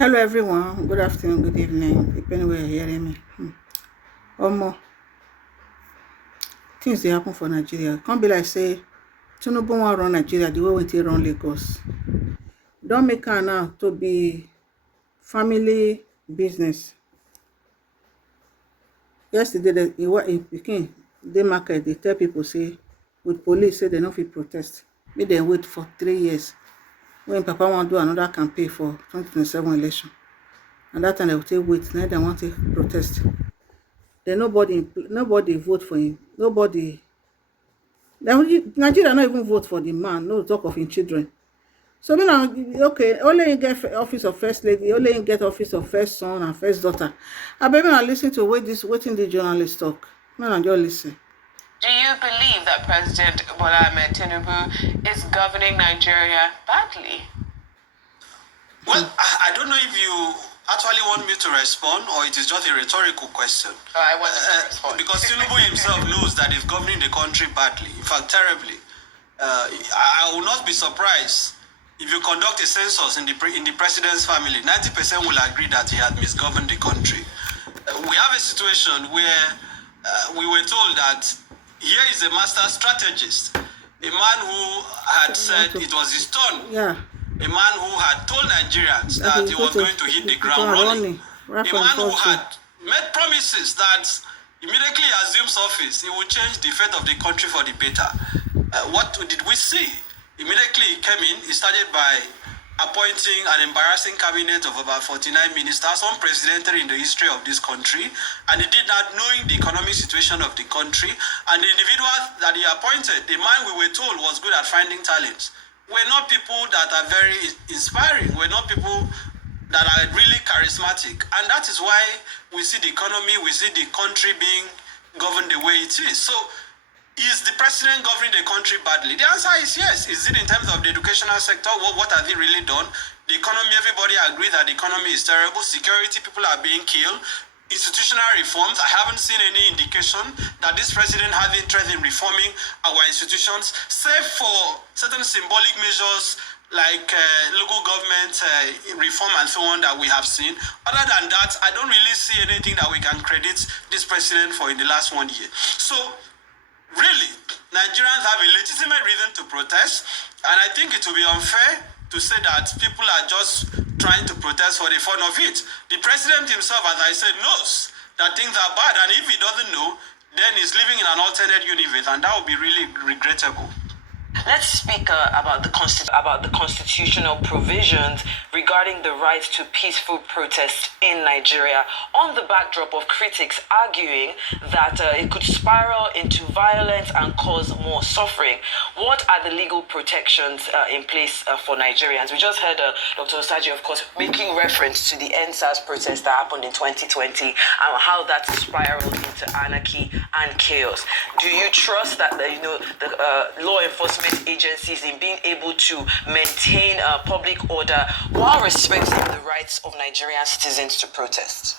Hello everyone, good afternoon, good evening, depending where you're hearing me. Omo, things dey happen for Nigeria. Can't be like say Tinubu wan run Nigeria the way we take run Lagos. Don't make her now to be family business. Yesterday, in Pikin, dey market, they tell people say with police say they no fit protest. Make dem wait for 3 years. When Papa wan do another campaign for 2027 election. And that time they will take wait. Now they want to protest. Then nobody vote for him. Nigeria not even vote for the man, no talk of him children. So me now, okay, only him get office of first lady, only him get office of first son and first daughter. I bet me now listen to waiting the journalist talk. Me now just listen. Do you believe that President Bola Ahmed Tinubu is governing Nigeria badly? Well, I don't know if you actually want me to respond or it is just a rhetorical question. I want you to respond. Because Tinubu himself knows that he's governing the country badly, in fact, terribly. I will not be surprised if you conduct a census in the president's family. 90% will agree that he had misgoverned the country. We have a situation where we were told that here is a master strategist, a man who had said it was his turn. Yeah. A man who had told Nigerians that he was going to hit the ground running. A man who had made promises that immediately he assumes office, he would change the fate of the country for the better. What did we see? Immediately he came in, he started by appointing an embarrassing cabinet of about 49 ministers, unprecedented in the history of this country, and he did not knowing the economic situation of the country, and the individuals that he appointed, the man we were told was good at finding talents, were not people that are very inspiring, were not people that are really charismatic, and that is why we see the economy, we see the country being governed the way it is. So, is the president governing the country badly? The answer is yes. Is it in terms of the educational sector? What has he really done? The economy, everybody agrees that the economy is terrible. Security, people are being killed. Institutional reforms, I haven't seen any indication that this president has interest in reforming our institutions, save for certain symbolic measures like local government reform and so on that we have seen. Other than that, I don't really see anything that we can credit this president for in the last 1 year. So, really, Nigerians have a legitimate reason to protest, and I think it will be unfair to say that people are just trying to protest for the fun of it. The president himself, as I said, knows that things are bad, and if he doesn't know, then he's living in an alternate universe, and that would be really regrettable. Let's speak about the constitutional provisions regarding the right to peaceful protest in Nigeria, on the backdrop of critics arguing that it could spiral into violence and cause more suffering. What are the legal protections in place for Nigerians? We just heard Dr. Osaji, of course, making reference to the NSAS protest that happened in 2020 and how that spiraled into anarchy and chaos. Do you trust that the law enforcement agencies in being able to maintain public order while respecting the rights of Nigerian citizens to protest?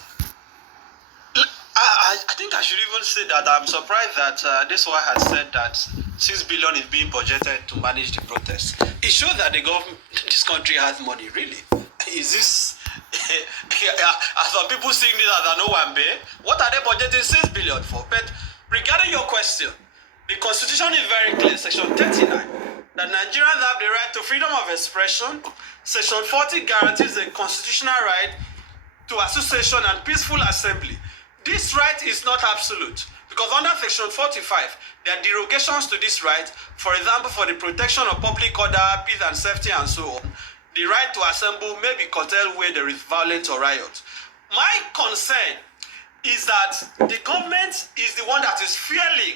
I think I should even say that I'm surprised that this one has said that 6 billion is being budgeted to manage the protest. It shows that the government, this country has money, really. Is this, are some people seeing this as an OMB? What are they budgeting 6 billion for? But regarding your question, the Constitution is very clear, Section 39, that Nigerians have the right to freedom of expression. Section 40 guarantees the constitutional right to association and peaceful assembly. This right is not absolute, because under Section 45, there are derogations to this right. For example, for the protection of public order, peace and safety and so on, the right to assemble may be curtailed where there is violence or riot. My concern is that the government is the one that is fueling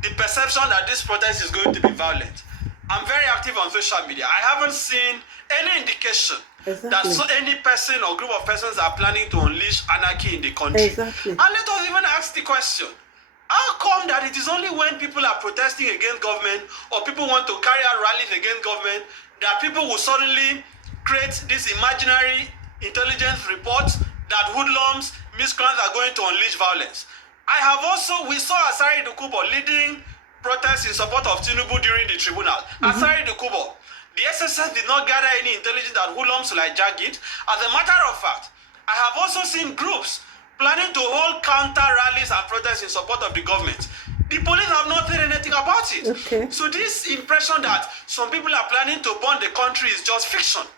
the perception that this protest is going to be violent. I'm very active on social media. I haven't seen any indication that any person or group of persons are planning to unleash anarchy in the country. Exactly. And let us even ask the question, how come that it is only when people are protesting against government or people want to carry out rallies against government that people will suddenly create this imaginary intelligence report that hoodlums, miscreants are going to unleash violence? We saw Asari Dokubo leading protests in support of Tinubu during the tribunal. Asari Dokubo, The SSS did not gather any intelligence that hoodlums will hijack it. As a matter of fact, I have also seen groups planning to hold counter rallies and protests in support of the government. The police have not said anything about it. Okay. So this impression that some people are planning to burn the country is just fiction.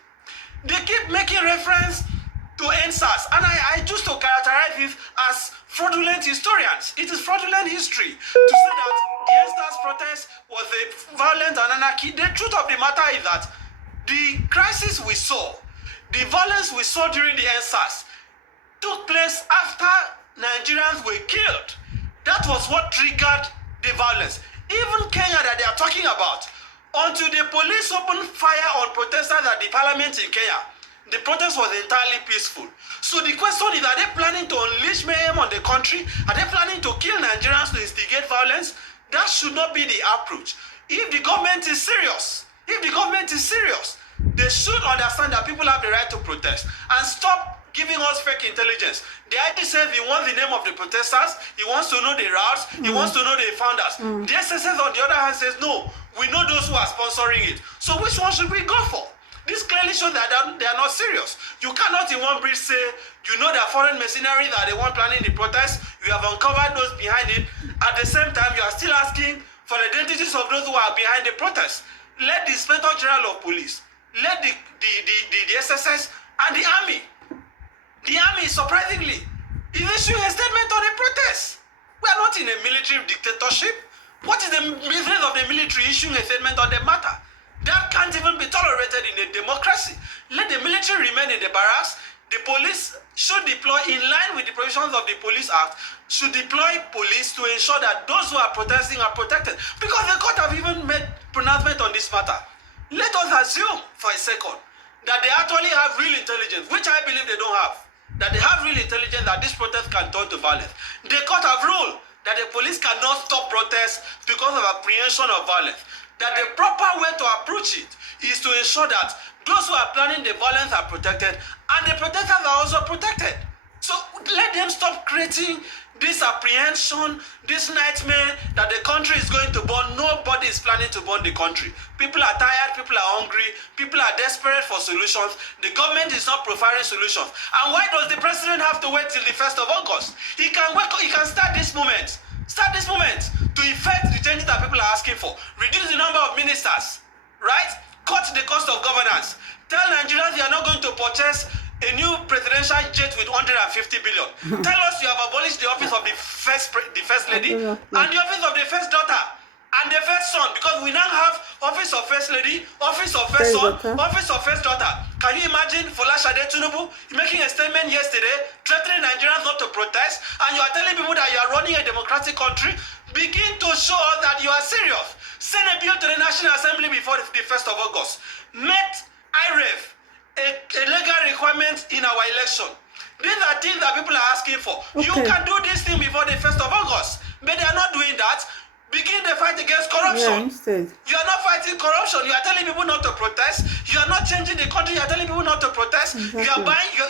They keep making reference to NSAS, and I choose to characterize it as fraudulent historians. It is fraudulent history to say that the NSAS protest was a violent and anarchy. The truth of the matter is that the crisis we saw, the violence we saw during the NSAS, took place after Nigerians were killed. That was what triggered the violence. Even Kenya that they are talking about, until the police opened fire on protesters at the parliament in Kenya, the protest was entirely peaceful. So the question is, are they planning to unleash mayhem on the country? Are they planning to kill Nigerians to instigate violence? That should not be the approach. If the government is serious, they should understand that people have the right to protest and stop giving us fake intelligence. The ID says he wants the name of the protesters, he wants to know the routes, he wants to know the founders. The SSS on the other hand says, no, we know those who are sponsoring it. So which one should we go for? This clearly shows that they are not serious. You cannot in one breath say, you know that foreign mercenaries are the one planning the protest, you have uncovered those behind it. At the same time, you are still asking for the identities of those who are behind the protest. Let the Inspector General of Police, let the SSS and the army. The army, surprisingly, is issuing a statement on a protest. We are not in a military dictatorship. What is the business of the military issuing a statement on the matter? That can't even be tolerated in a democracy. Let the military remain in the barracks. The police should deploy, in line with the provisions of the Police Act, should deploy police to ensure that those who are protesting are protected. Because the court have even made pronouncement on this matter. Let us assume for a second that they actually have real intelligence, which I believe they don't have. That they have real intelligence that this protest can turn to violence. The court have ruled that the police cannot stop protests because of apprehension of violence. That the proper way to approach it is to ensure that those who are planning the violence are protected and the protesters are also protected. So let them stop creating this apprehension, this nightmare that the country is going to burn. Nobody is planning to burn the country. People are tired, people are hungry, people are desperate for solutions. The government is not providing solutions. And why does the president have to wait till the 1st of August? He can start this moment. To effect the changes that people are asking for. Reduce the number of ministers, right? Cut the cost of governance. Tell Nigerians you are not going to purchase a new presidential jet with 150 billion. Tell us you have abolished the office of the first lady and the office of the first daughter and the first son, because we now have office of first lady, office of first son, office of first daughter. Can you imagine Folashade Tinubu making a statement yesterday threatening Nigerians not to protest, and you are telling people that you are running a democratic country? Begin to show us that you are serious. Send a bill to the National Assembly before the 1st of August. Make IREF a legal requirement in our election. These are things that people are asking for. Okay. You can do this thing before the 1st of August, but they are not doing that. Begin the fight against corruption. Yeah, you are not fighting corruption. You are telling people not to protest. You are not changing the country. You are telling people not to protest. Exactly.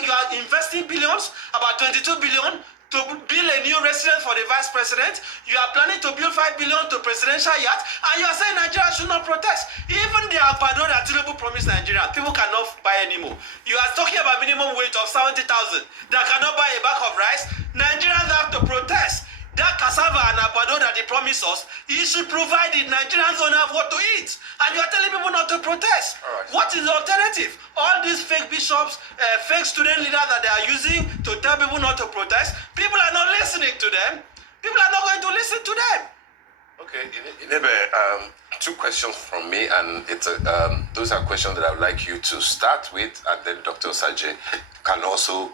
You are investing billions, about 22 billion, to build a new residence for the vice president. You are planning to build 5 billion to presidential yacht, and you are saying Nigeria should not protest. Even the Agbado that Tinubu promised Nigeria, people cannot buy anymore. You are talking about minimum wage of 70,000 that cannot buy a bag of rice. Nigerians have to protest. That cassava and Agbado that they promised us, he should provide it. Nigerians don't have what to eat. And you are telling people not to protest. Right. What is the alternative? All these fake bishops, fake student leaders that they are using to tell people not to protest, people are not listening to them. People are not going to listen to them. Okay, Inebe, 2 questions from me, and it's those are questions that I would like you to start with, and then Dr. Sajay can also,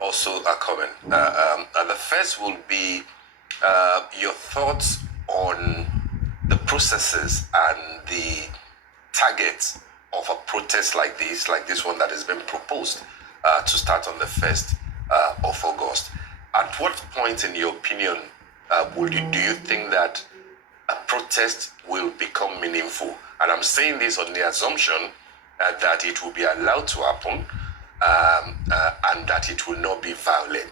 also a comment. And the first will be your thoughts on the processes and the targets of a protest like this one that has been proposed to start on the 1st of August. At what point, in your opinion, do you think that a protest will become meaningful? And I'm saying this on the assumption that it will be allowed to happen, and that it will not be violent.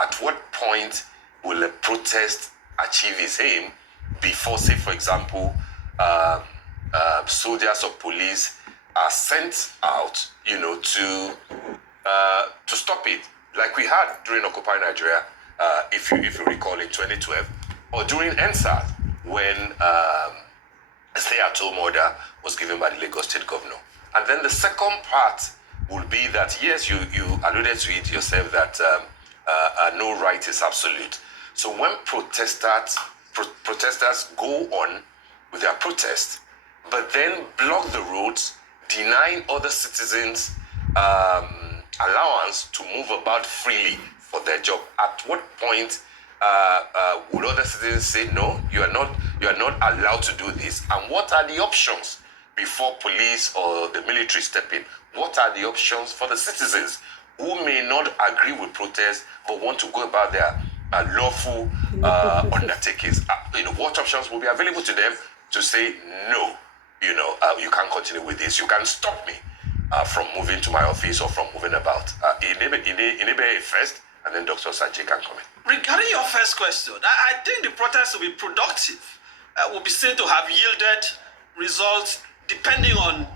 At what point will a protest achieve its aim before, say, for example, soldiers or police are sent out, to stop it, like we had during Occupy Nigeria, if you recall, in 2012, or during NSAS when a stay-at-home order was given by the Lagos State Governor. And then the second part will be that, yes, you alluded to it yourself, that no right is absolute. So when protesters go on with their protest, but then block the roads, denying other citizens allowance to move about freely for their job, at what point would other citizens say, no, you are not allowed to do this? And what are the options before police or the military step in? What are the options for the citizens who may not agree with protests but want to go about their lawful undertakings? What options will be available to them to say, no, you can't continue with this. You can stop me from moving to my office or from moving about. Inebe first, and then Dr. Sachi can comment. Regarding your first question, I think the protest will be productive. Will be seen to have yielded results depending on,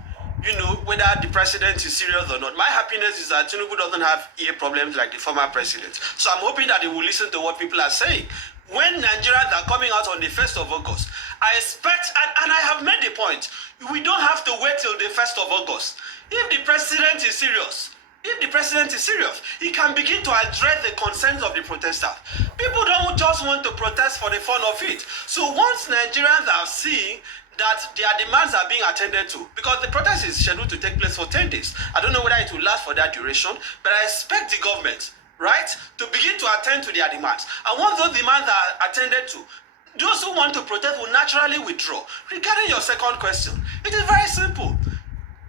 whether the president is serious or not. My happiness is that Tinubu doesn't have ear problems like the former president. So I'm hoping that he will listen to what people are saying. When Nigerians are coming out on the 1st of August, I expect, and I have made the point, we don't have to wait till the 1st of August. If the president is serious, he can begin to address the concerns of the protesters. People don't just want to protest for the fun of it. So once Nigerians are seeing that their demands are being attended to, because the protest is scheduled to take place for 10 days. I don't know whether it will last for that duration, but I expect the government, right, to begin to attend to their demands. And once those demands are attended to, those who want to protest will naturally withdraw. Regarding your second question, it is very simple.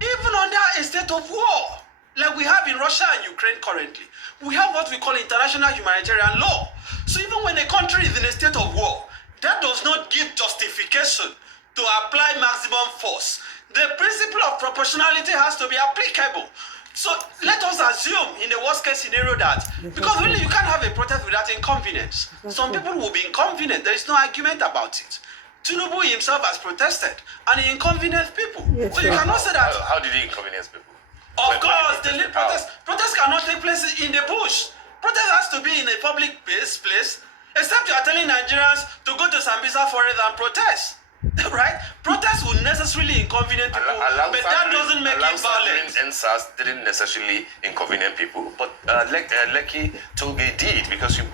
Even under a state of war, like we have in Russia and Ukraine currently, we have what we call international humanitarian law. So even when a country is in a state of war, that does not give justification to apply maximum force. The principle of proportionality has to be applicable. So let us assume in the worst case scenario that, because really you can't have a protest without inconvenience. Some people will be inconvenient. There is no argument about it. Tinubu himself has protested and he inconvenienced people. So you cannot say that. How did he inconvenience people? Of course, the protest cannot take place in the bush. Protest has to be in a public place, except you are telling Nigerians to go to Sambisa forest and protest. Right? Protest will necessarily inconvenience people, but that doesn't make it violent. NSAS didn't necessarily inconvenience people, but Lekki Toge did, because you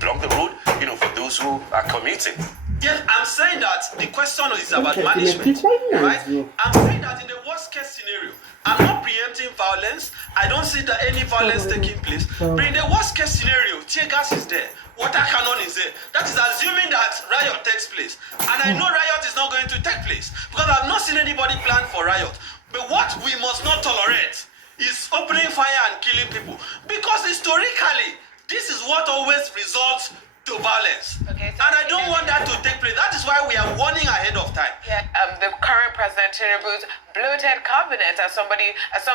block the road, for those who are commuting. Yes, I'm saying that the question is about management, right? I'm saying that in the worst case scenario, I'm not preempting violence. I don't see that any violence taking place. But in the worst case scenario, tear gas is there, water cannon is there. That is assuming that riot takes place. And I know riot is not going to take place because I've not seen anybody plan for riot. But what we must not tolerate is opening fire and killing people. Because historically, this is what always results to violence. Okay, so and I don't want that to take place. That is why we are warning ahead of time. Yeah, the current President Tinubu's bloated cabinet, as some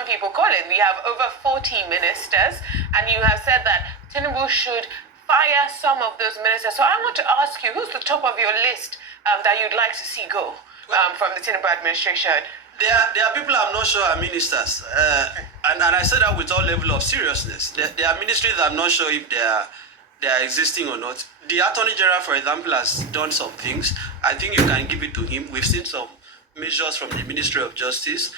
people call it. We have over 40 ministers, and you have said that Tinubu should fire some of those ministers. So I want to ask you, who's the top of your list that you'd like to see go from the Tinubu administration? There are people I'm not sure are ministers, and I say that with all level of seriousness. There are ministries I'm not sure if they are existing or not. The Attorney General, for example, has done some things. I think you can give it to him. We've seen some measures from the Ministry of Justice.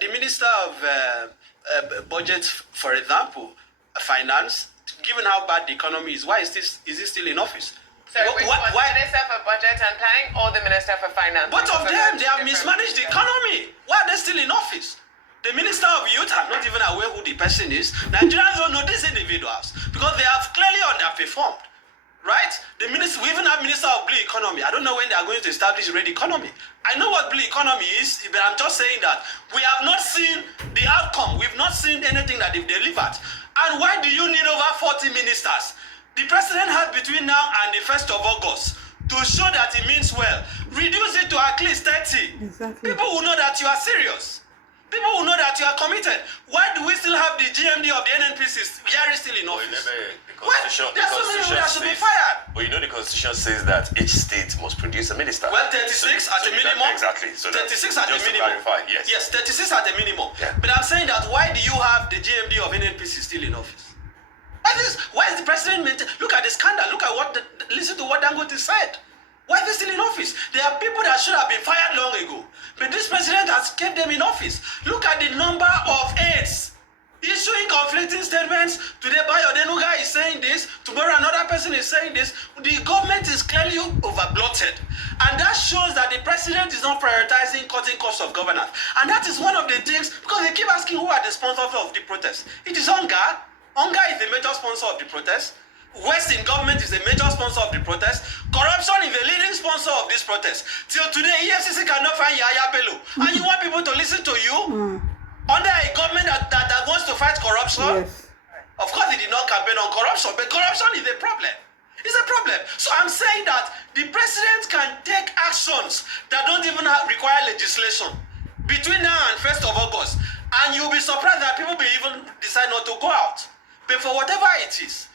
The Minister of Budget, for example, Finance, given how bad the economy is, why is he still in office? So why Minister for Budget and Planning or the Minister for Finance? Both of them, they have mismanaged the economy. Why are they still in office? The Minister of Youth, I'm not even aware who the person is. Nigerians don't know these individuals because they have clearly underperformed, right? We even have Minister of Blue Economy. I don't know when they are going to establish red economy. I know what blue economy is, but I'm just saying that we have not seen the outcome. We've not seen anything that they've delivered. And why do you need over 40 ministers? The president has between now and the 1st of August to show that he means well. Reduce it to at least 30. Exactly. People will know that you are serious. People will know that you are committed. Why do we still have the GMD of the NNPC NPCs, Yari still in office. There's so many that should be fired. But you know the constitution says that each state must produce a minister. Well, 36 at the minimum. Exactly. So 36 at the minimum. Clarify, yes. Yes, 36 at the minimum. Yeah. But I'm saying that why do you have the GMD of NNPC still in office? Why is the president look at the scandal? Look at listen to what Dangote said. Why are they still in office? There are people that should have been fired long ago. But this president has kept them in office. Look at the number of aides issuing conflicting statements. Today, Bayo Denuga is saying this. Tomorrow, another person is saying this. The government is clearly overbloated. And that shows that the president is not prioritizing cutting costs of governance. And that is one of the things, because they keep asking who are the sponsors of the protest. It is Hunger. Hunger is the major sponsor of the protest. Western government is a major sponsor of the protest. Corruption is the leading sponsor of this protest. Till today, EFCC cannot find Yaya Bello. And you want people to listen to you? Under a government that wants to fight corruption? Yes. Of course, they did not campaign on corruption, but corruption is a problem. It's a problem. So I'm saying that the president can take actions that don't even require legislation between now and 1st of August. And you'll be surprised that people will even decide not to go out. But for whatever it is,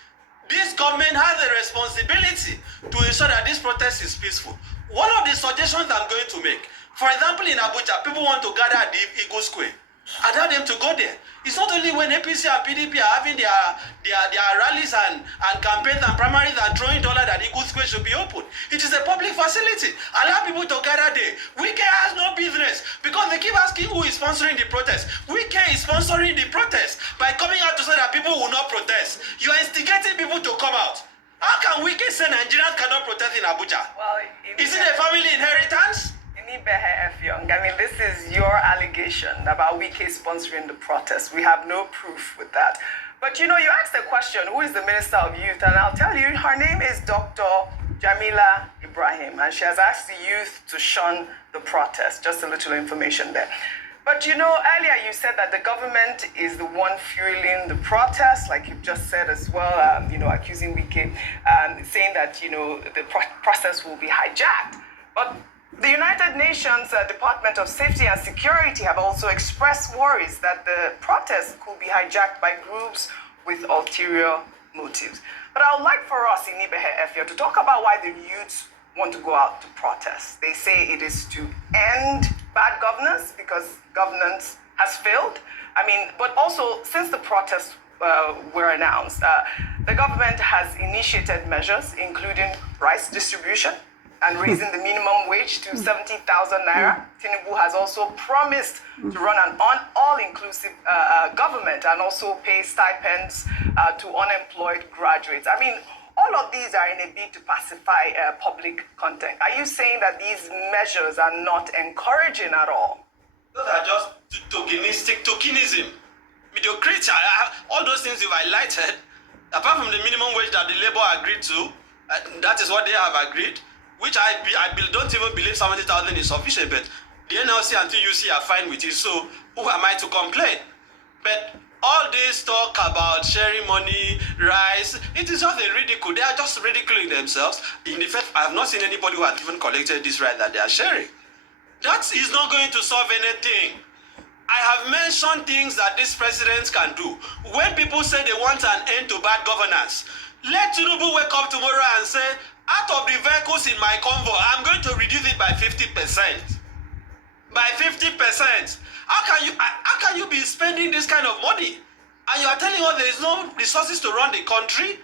this government has a responsibility to ensure that this protest is peaceful. One of the suggestions I'm going to make, for example, in Abuja, people want to gather at the Eagle Square. I tell them to go there. It's not only when APC and PDP are having their rallies and campaigns and primaries and throwing dollar that Eagle Square should be open. It is a public facility. Allow people to gather there. Wike has no business because they keep asking who is sponsoring the protest. Wike is sponsoring the protest by coming out to say that people will not protest. You are instigating people to come out. How can Wike say Nigerians cannot protest in Abuja? Well, is it a family inheritance? I mean, this is your allegation about Wike sponsoring the protest. We have no proof with that. But you know, you asked the question, who is the Minister of Youth? And I'll tell you, her name is Dr. Jamila Ibrahim, and she has asked the youth to shun the protest. Just a little information there. But you know, earlier you said that the government is the one fueling the protest, like you've just said as well, you know, accusing Wike, saying that, you know, the process will be hijacked. But the United Nations Department of Safety and Security have also expressed worries that the protests could be hijacked by groups with ulterior motives. But I would like for us in Ibehe Efio to talk about why the youths want to go out to protest. They say it is to end bad governance because governance has failed. I mean, but also since the protests were announced, the government has initiated measures including rice distribution and raising the minimum wage to 70,000 naira. Tinubu has also promised to run an all-inclusive government and also pay stipends to unemployed graduates. I mean, all of these are in a bid to pacify public content. Are you saying that these measures are not encouraging at all? Those are just tokenism, mediocrity. All those things you've highlighted, apart from the minimum wage that the labor agreed to, that is what they have agreed, which I don't even believe 70,000 is sufficient, but the NLC and TUC are fine with it, so who am I to complain? But all this talk about sharing money, rice, it is just a ridicule. They are just ridiculing themselves. In fact, I have not seen anybody who has even collected this right that they are sharing. That is not going to solve anything. I have mentioned things that these presidents can do. When people say they want an end to bad governance, let Tinubu wake up tomorrow and say, out of the vehicles in my convoy, I'm going to reduce it by 50%. By 50%. How can you be spending this kind of money? And you are telling us there is no resources to run the country?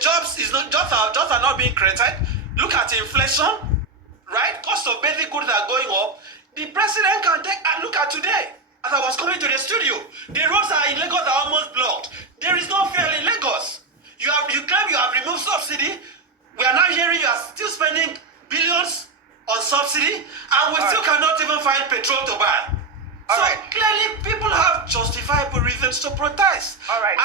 Jobs are not being created. Look at inflation, right? Cost of basic goods are going up. The president can take a look at today. As I was coming to the studio, the roads in Lagos are almost blocked. There is no fuel in Lagos. You claim you have removed subsidy. We are now hearing you are still spending billions on subsidy, and we still cannot even find petrol to buy. So clearly, people have justifiable reasons to protest.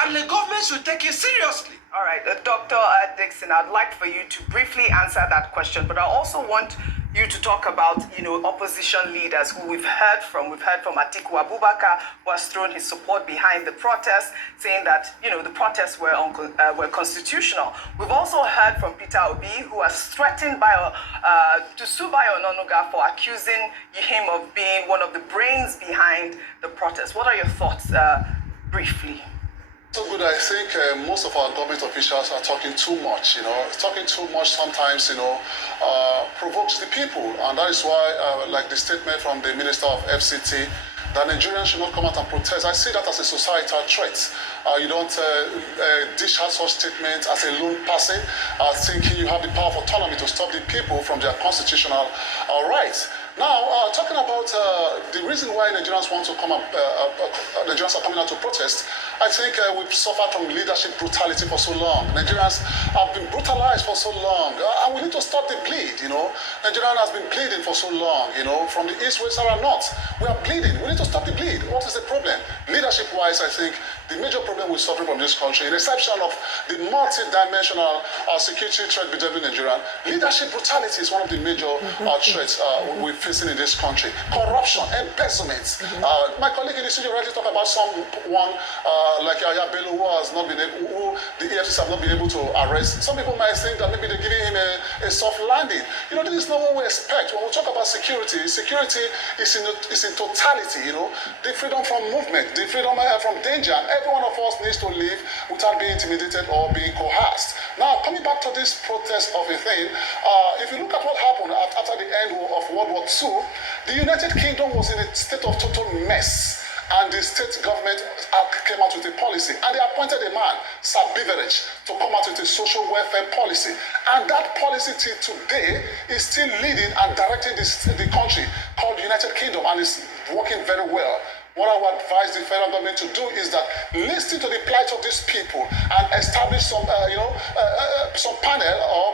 And the government should take it seriously. All right, Dr. Dixon, I'd like for you to briefly answer that question, but I also want you to talk about, you know, opposition leaders who we've heard from. We've heard from Atiku Abubakar, who has thrown his support behind the protest, saying that, you know, the protests were constitutional. We've also heard from Peter Obi, who has threatened to sue Bayo Ononuga for accusing him of being one of the brains behind the protest. What are your thoughts, briefly? So good. I think most of our government officials are talking too much. Talking too much sometimes, provokes the people, and that is why, like the statement from the Minister of FCT, that Nigerians should not come out and protest. I see that as a societal threat. You don't dish out such statements as a lone person, thinking you have the power of autonomy to stop the people from their constitutional rights. Now, talking about the reason why Nigerians want to come up, Nigerians are coming out to protest, I think we've suffered from leadership brutality for so long. Nigerians have been brutalized for so long, and we need to stop the bleed. Nigeria has been bleeding for so long. From the east, west, and north, we are bleeding. We need to stop the bleed. What is the problem? Leadership-wise, I think the major problem we're suffering from this country, in exception of the multi-dimensional security threat bedeviling Nigeria, leadership brutality is one of the major threats we're facing in this country. Corruption, embezzlement. My colleague in the studio already talked about someone like Yahya Bello who has not been able, who the EFCC have not been able to arrest. Some people might think that maybe they're giving him a soft landing. This is not what we expect. When we talk about security, security is in totality. The freedom from movement, the freedom from danger. And every one of us needs to live without being intimidated or being coerced. Now, coming back to this protest of a thing, if you look at what happened after the end of World War II, the United Kingdom was in a state of total mess. And the state government came out with a policy, and they appointed a man, Sir Beveridge, to come out with a social welfare policy. And that policy till today is still leading and directing the country called the United Kingdom, and is working very well. What I would advise the federal government to do is that listen to the plight of these people and establish some panel, or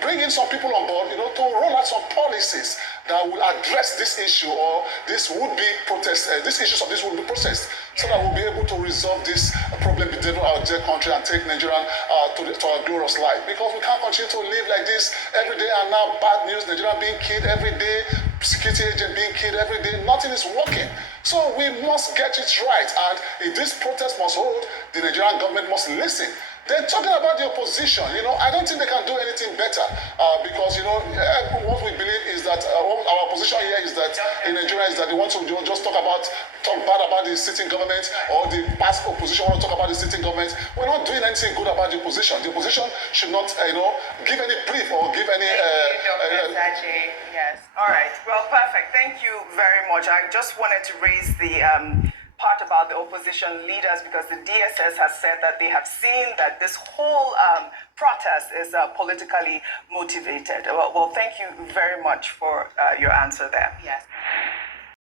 bring in some people on board, to roll out some policies that will address this issue or this would-be protest, these issues of this would-be protest, so that we'll be able to resolve this problem within our dear country and take Nigeria to our glorious life. Because we can't continue to live like this every day, and now bad news, Nigeria being killed every day, security agent being killed every day, nothing is working. So we must get it right, and if this protest must hold, the Nigerian government must listen. Then talking about the opposition, I don't think they can do anything better because, what we believe is that our position here is that in Nigeria is that they want to just talk bad about the sitting government, or the past opposition want to talk about the sitting government. We're not doing anything good about the opposition. The opposition should not, give any brief or give any... Yes. All right. Well, perfect. Thank you very much. I just wanted to raise the part about the opposition leaders, because the DSS has said that they have seen that this whole protest is politically motivated. Well, thank you very much for your answer there. Yes.